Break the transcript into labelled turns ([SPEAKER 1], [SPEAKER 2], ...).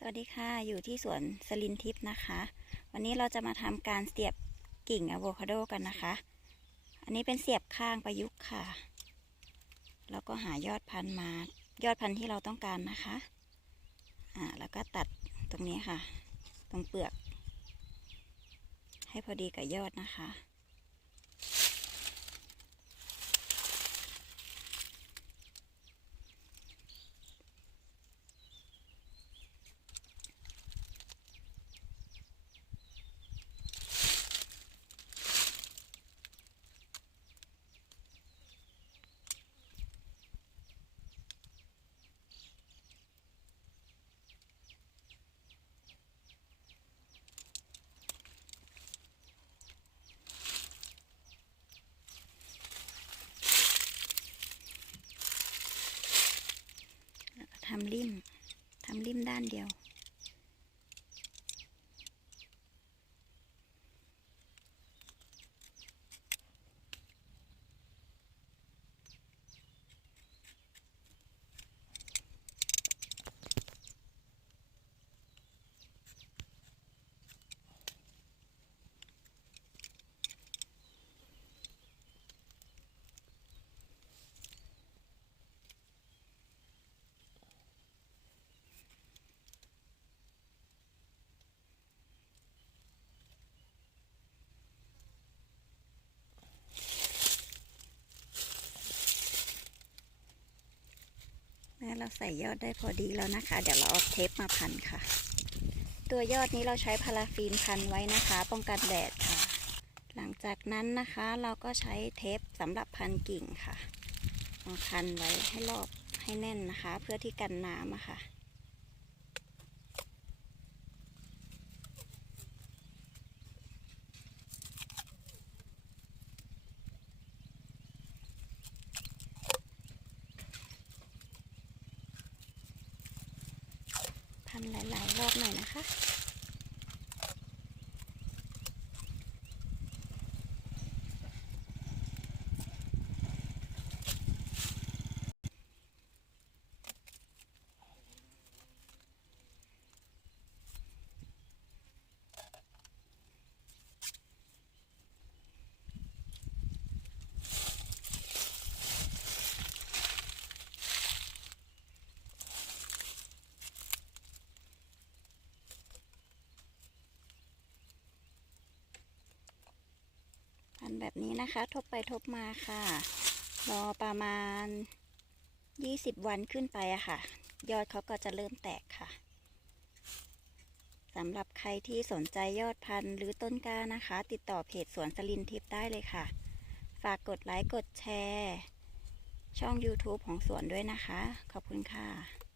[SPEAKER 1] สวัสดีค่ะอยู่ที่สวนสลินทิพย์นะคะ วันนี้เราจะมาทำการเสียบกิ่งอะโวคาโดกันนะคะ อันนี้เป็นเสียบข้างประยุกต์ค่ะ แล้วก็หายอดพันธุ์มายอดพันธุ์ที่เราต้องการนะคะอ่าแล้วก็ตัดตรงนี้ค่ะ ตรงเปลือก ให้พอดีกับยอดนะคะ ทำริมทำริมด้านเดียว เราใส่ยอดได้พอดีแล้วนะคะ เดี๋ยวเราเอาเทปมาพันค่ะ ตัวยอดนี้เราใช้พาราฟิล์มพันไว้นะคะ ป้องกันแดดค่ะ หลังจากนั้นนะคะเราก็ใช้เทปสำหรับพันกิ่งค่ะมาพันไว้ให้รอบให้แน่นนะคะ เพื่อที่กันน้ำอะค่ะันหลาย ๆ รอบหน่อยนะคะ แบบนี้นะคะ ทบไปทบมาค่ะ รอประมาณ 20 วันขึ้นไปอะค่ะ ยอดเขาก็จะเริ่มแตกค่ะสำหรับใครที่สนใจยอดพันธุ์หรือต้นกล้านะคะ ติดต่อเพจสวนสลินทิพย์ได้เลยค่ะ ฝากกดไลค์กดแชร์ ช่อง YouTube ของสวนด้วยนะคะ ขอบคุณค่ะ